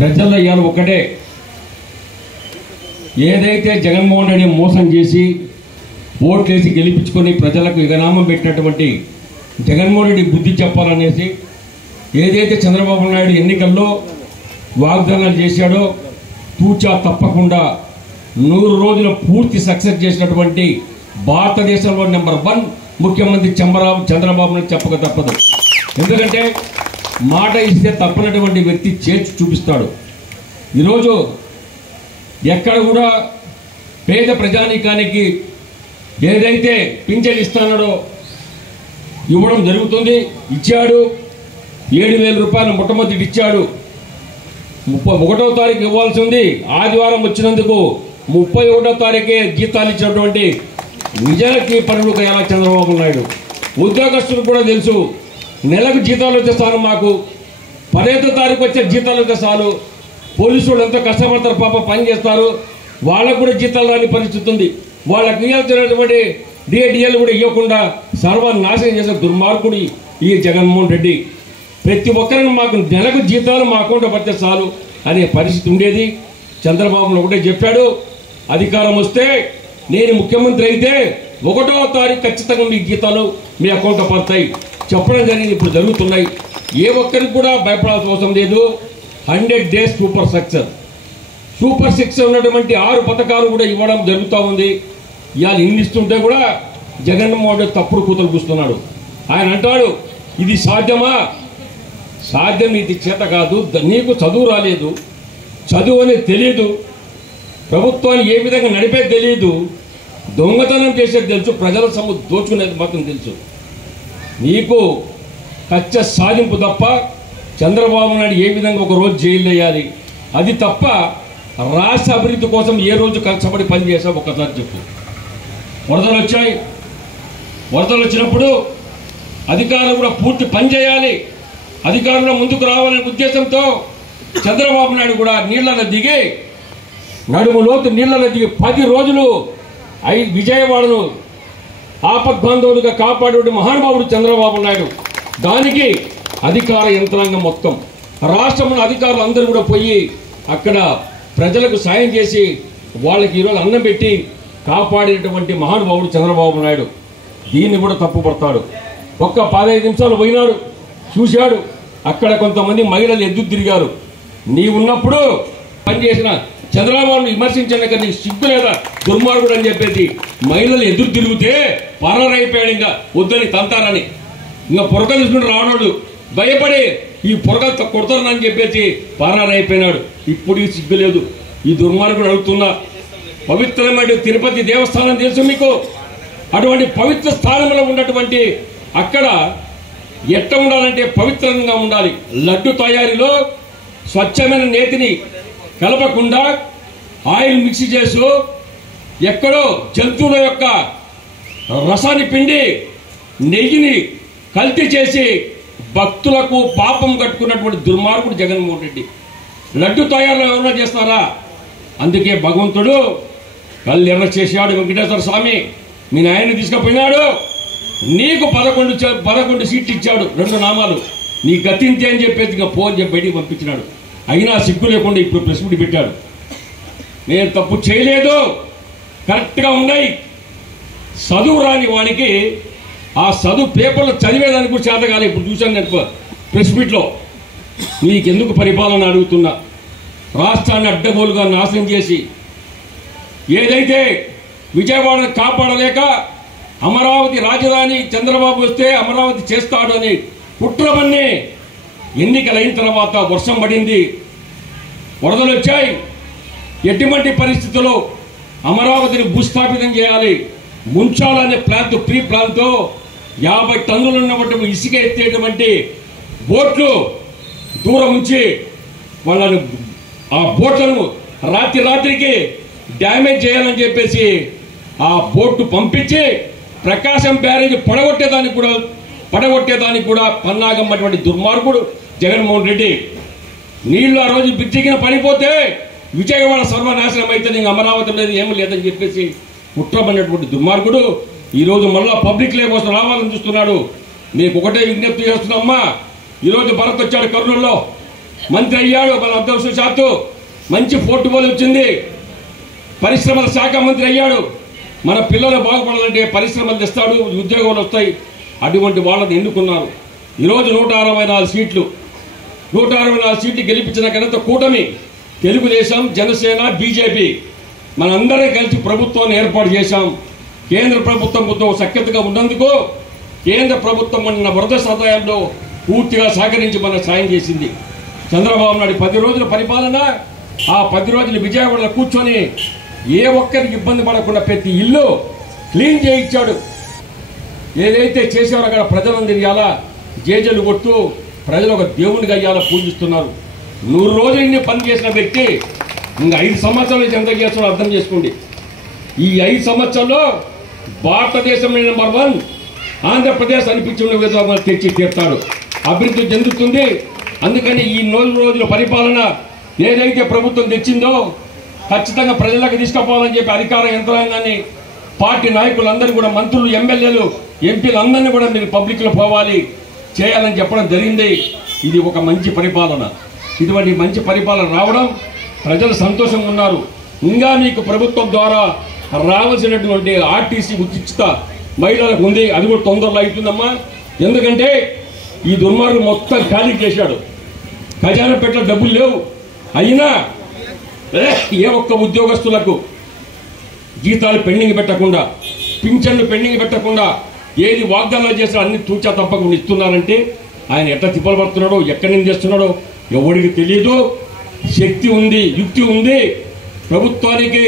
ప్రజల్లో ఇవాళ ఒకటే, ఏదైతే జగన్మోహన్ రెడ్డి మోసం చేసి ఓట్లేసి గెలిపించుకొని ప్రజలకు విగనామం పెట్టినటువంటి జగన్మోహన్ రెడ్డి బుద్ధి చెప్పాలనేసి, ఏదైతే చంద్రబాబు నాయుడు ఎన్నికల్లో వాగ్దానాలు చేశాడో తూచా తప్పకుండా 100 రోజుల పూర్తి సక్సెస్ చేసినటువంటి భారతదేశంలో నెంబర్ 1 ముఖ్యమంత్రి చంద్రబాబు నాయుడు చెప్పక తప్పదు. ఎందుకంటే మాట ఇస్తే తప్పనటువంటి వ్యక్తి చేర్చి చూపిస్తాడు. ఈరోజు ఎక్కడ కూడా పేద ప్రజానీకానికి ఏదైతే పింఛన్ ఇస్తానో ఇవ్వడం జరుగుతుంది. ఇచ్చాడు 7,000 రూపాయలు మొట్టమొదటి ఇచ్చాడు. 31వ తారీఖు ఇవ్వాల్సి ఉంది. ఆదివారం వచ్చినందుకు 31వ తారీఖే జీతాలు ఇచ్చినటువంటి నిజానికి పనులు ఎలా చంద్రబాబు నాయుడు. ఉద్యోగస్తులకు కూడా తెలుసు, నెలకు జీతాలు వచ్చే చాలు, మాకు 15వ తారీఖు వచ్చే జీతాలు వచ్చే చాలు. పోలీసు వాళ్ళు ఎంతో కష్టపడతారు, పాప పని చేస్తారు, వాళ్ళకు కూడా జీతాలు రాని పరిస్థితి ఉంది. వాళ్ళకి ఇవ్వాల్సినటువంటి డిఏడిఎల్ కూడా ఇవ్వకుండా సర్వనాశనం చేసే దుర్మార్గుడు ఈ జగన్మోహన్ రెడ్డి. ప్రతి ఒక్కరిని మాకు నెలకు జీతాలు మా అకౌంట్లో పడితే చాలు అనే పరిస్థితి ఉండేది. చంద్రబాబు ఒకటే చెప్పాడు, అధికారం వస్తే నేను ముఖ్యమంత్రి అయితే 1వ తారీఖు ఖచ్చితంగా మీ జీతాలు మీ అకౌంట్లో పడతాయి చెప్పడం జరిగింది. ఇప్పుడు జరుగుతున్నాయి. ఏ ఒక్కరికి కూడా భయపడాల్సిన అవసరం లేదు. 100 days సూపర్ సిక్స్ ఉన్నటువంటి 6 పథకాలు కూడా ఇవ్వడం జరుగుతూ ఉంది. ఇవాళ ఇన్నిస్తుంటే కూడా జగన్మోహన్ రెడ్డి తప్పుడు కూతురు కూస్తున్నాడు. ఆయన అంటాడు, ఇది సాధ్యమా? సాధ్యం, ఇది చేత కాదు, నీకు చదువు రాలేదు, చదువు అనేది తెలియదు, ప్రభుత్వాన్ని ఏ విధంగా నడిపేది తెలియదు, దొంగతనం చేసేది తెలుసు, ప్రజల సొమ్ము దోచుకునేది మాత్రం తెలుసు. నీకు కచ్చ సాధింపు తప్ప చంద్రబాబు నాయుడు ఏ విధంగా ఒక రోజు జైలు వేయాలి, అది తప్ప రాష్ట్ర అభివృద్ధి కోసం ఏ రోజు కష్టపడి పని చేసావు ఒక్కసారి చెప్పు. వరదలు వచ్చాయి, వరదలు వచ్చినప్పుడు అధికారులు కూడా పూర్తి పని చేయాలి, అధికారులు ముందుకు రావాలనే ఉద్దేశంతో చంద్రబాబు నాయుడు కూడా నీళ్లలో దిగి, నడుములోతు నీళ్లలో దిగి 10 రోజులు విజయవాడను ఆపద్బాంధవులుగా కాపాడే మహానుభావుడు చంద్రబాబు నాయుడు. దానికి అధికార యంత్రాంగం మొత్తం రాష్ట్రంలో అధికారులు అందరూ కూడా పోయి అక్కడ ప్రజలకు సాయం చేసి వాళ్ళకి ఈరోజు అన్నం పెట్టి కాపాడినటువంటి మహానుభావుడు చంద్రబాబు నాయుడు. దీన్ని కూడా తప్పుపడతాడు. ఒక్క 15 నిమిషాలు పోయినాడు, చూశాడు, అక్కడ కొంతమంది మహిళలు ఎదురు తిరిగారు. నీవున్నప్పుడు పనిచేసిన చంద్రబాబును విమర్శించడానికి నీకు సిగ్గు లేదా దుర్మార్గుడు అని చెప్పేసి మహిళలు ఎదురు తిరిగితే పరారైపోయాడు. ఇంకా వద్దని తంతారని ఇంకా పొరక తీసుకుని రావడాడు, భయపడి ఈ పొరక కొడతారని చెప్పేసి పరారైపోయినాడు. ఇప్పుడు ఈ సిగ్గు లేదు. ఈ దుర్మార్గుడు అడుగుతున్నా, పవిత్రమైన తిరుపతి దేవస్థానం తెలుసు మీకు? అటువంటి పవిత్ర స్థానంలో ఉన్నటువంటి అక్కడ ఎట్ట ఉండాలంటే పవిత్రంగా ఉండాలి. లడ్డు తయారీలో స్వచ్ఛమైన నేతిని కలపకుండా ఆయిల్ మిక్స్ చేసి ఎక్కడో జంతువుల యొక్క రసాన్ని పిండి నెయ్యిని కల్తీ చేసి భక్తులకు పాపం కట్టుకున్నటువంటి దుర్మార్గుడు జగన్మోహన్ రెడ్డి. లడ్డు తయారులో ఎవరైనా చేస్తారా? అందుకే భగవంతుడు కళ్ళు ఎర్ర చేశాడు. వెంకటేశ్వర స్వామి మీ నాయన్ని తీసుకుపోయినాడు, నీకు 11 సీట్లు ఇచ్చాడు, 2 నామాలు, నీ గతింతే అని చెప్పేసి ఇంకా ఫోన్ చెప్పి బయటికి పంపించినాడు. అయినా సిగ్గు లేకుండా ఇప్పుడు ప్రెస్ మీట్ పెట్టాడు. నేను తప్పు చేయలేదు, కరెక్ట్గా ఉన్నాయి. చదువు రాని వానికి ఆ చదువు పేపర్లో చదివేదానికి కూడా చేత కాదు. ఇప్పుడు చూశాను నేను ప్రెస్ మీట్లో. నీకెందుకు పరిపాలన అడుగుతున్నా? రాష్ట్రాన్ని అడ్డగోలుగా నాశనం చేసి ఏదైతే విజయవాడను కాపాడలేక అమరావతి రాజధాని చంద్రబాబు వస్తే అమరావతి చేస్తాడు అని కుట్రవన్నీ ఎన్నికలైన తర్వాత వర్షం పడింది, వరదలు వచ్చాయి. ఎటువంటి పరిస్థితుల్లో అమరావతిని భూస్థాపితం చేయాలి, ముంచాలనే ప్రీ ప్లాన్తో 50 టన్నులు ఉన్నటువంటి ఇసుక ఎత్తేటువంటి బోట్లు దూరం ఉంచి వాళ్ళను ఆ బోట్లను రాత్రికి డ్యామేజ్ చేయాలని చెప్పేసి ఆ బోట్లు పంపించి ప్రకాశం బ్యారేజ్ పడగొట్టేదానికి కూడా పన్నాగం అటువంటి దుర్మార్గుడు జగన్మోహన్ రెడ్డి. నీళ్లు ఆ రోజు బిడ్జిగిన పడిపోతే విజయవాడ సర్వనాశనం అయితే నీకు అమరావతి లేదు ఏమీ లేదని చెప్పేసి కుట్రమన్నటువంటి దుర్మార్గుడు ఈరోజు మళ్ళా పబ్లిక్ లే కోసం రావాలని చూస్తున్నాడు. నీకు ఒకటే విజ్ఞప్తి చేస్తున్నామ్మా, ఈరోజు భరత్ వచ్చాడు కర్నూలులో, మంత్రి అయ్యాడు. మన అదృష్టవశాత్తు మంచి పోర్టుఫోలియో వచ్చింది. పరిశ్రమల శాఖ మంత్రి అయ్యాడు. మన పిల్లలు బాగుపడాలంటే పరిశ్రమలు తెస్తాడు, ఉద్యోగాలు వస్తాయి. అటువంటి వాళ్ళని ఎన్నుకున్నారు. ఈరోజు 164 సీట్లు 164 సీట్లు గెలిపించిన ఘనత కూటమి తెలుగుదేశం, జనసేన, బీజేపీ మనందరం కలిసి ప్రభుత్వాన్ని ఏర్పాటు చేశాం. కేంద్ర ప్రభుత్వంతో సఖ్యతగా ఉన్నందుకు కేంద్ర ప్రభుత్వం మన వరద సహాయంలో పూర్తిగా సహకరించి మన సాయం చేసింది. చంద్రబాబు నాయుడు 10 రోజుల పరిపాలన, ఆ 10 రోజులు విజయవాడలో కూర్చొని ఏ ఒక్కరికి ఇబ్బంది పడకుండా ప్రతి ఇల్లు క్లీన్ చేయించాడు. ఏదైతే చేసేవారు అక్కడ ప్రజలందరూ ఇలా జేజలు కొట్టు ప్రజలు ఒక దేవునిగా ఇవాళ పూజిస్తున్నారు. 100 రోజులు ఇన్ని పని చేసిన వ్యక్తి ఇంకా 5 సంవత్సరాలు ఎంత చేస్తాడో అర్థం చేసుకోండి. ఈ 5 సంవత్సరాల్లో భారతదేశంలో నెంబర్ 1 ఆంధ్రప్రదేశ్ అనిపించిన విధంగా తెచ్చి తీర్తాడు. అభివృద్ధి చెందుతుంది. అందుకని ఈ 100 రోజుల పరిపాలన ఏదైతే ప్రభుత్వం తెచ్చిందో ఖచ్చితంగా ప్రజలకు తీసుకుపోవాలని చెప్పి అధికార యంత్రాంగాన్ని, పార్టీ నాయకులందరూ కూడా, మంత్రులు, ఎమ్మెల్యేలు, ఎంపీలు అందరినీ కూడా మీరు పబ్లిక్లో పోవాలి చేయాలని చెప్పడం జరిగింది. ఇది ఒక మంచి పరిపాలన. ఇటువంటి మంచి పరిపాలన రావడం ప్రజలు సంతోషంగా ఉన్నారు. ఇంకా మీకు ప్రభుత్వం ద్వారా రావాల్సినటువంటి ఆర్టీసీ ఉచిత మహిళలకు ఉంది. అది కూడా తొందరలో అవుతుందమ్మా. ఎందుకంటే ఈ దుర్మార్గం మొత్తం ఖాళీ చేశాడు. ఖజానా పెట్ట డబ్బులు లేవు. అయినా ఏ ఒక్క ఉద్యోగస్తులకు జీతాలు పెండింగ్ పెట్టకుండా, పింఛన్లు పెండింగ్ పెట్టకుండా ఏది వాగ్దానాలు చేసినా అన్ని తూచా తప్పకుండా ఇస్తున్నారంటే ఆయన ఎట్లా తిప్పలు పడుతున్నాడో, ఎక్కడి నుంచి చేస్తున్నాడో ఎవరికి తెలియదు. శక్తి ఉంది, యుక్తి ఉంది. ప్రభుత్వానికి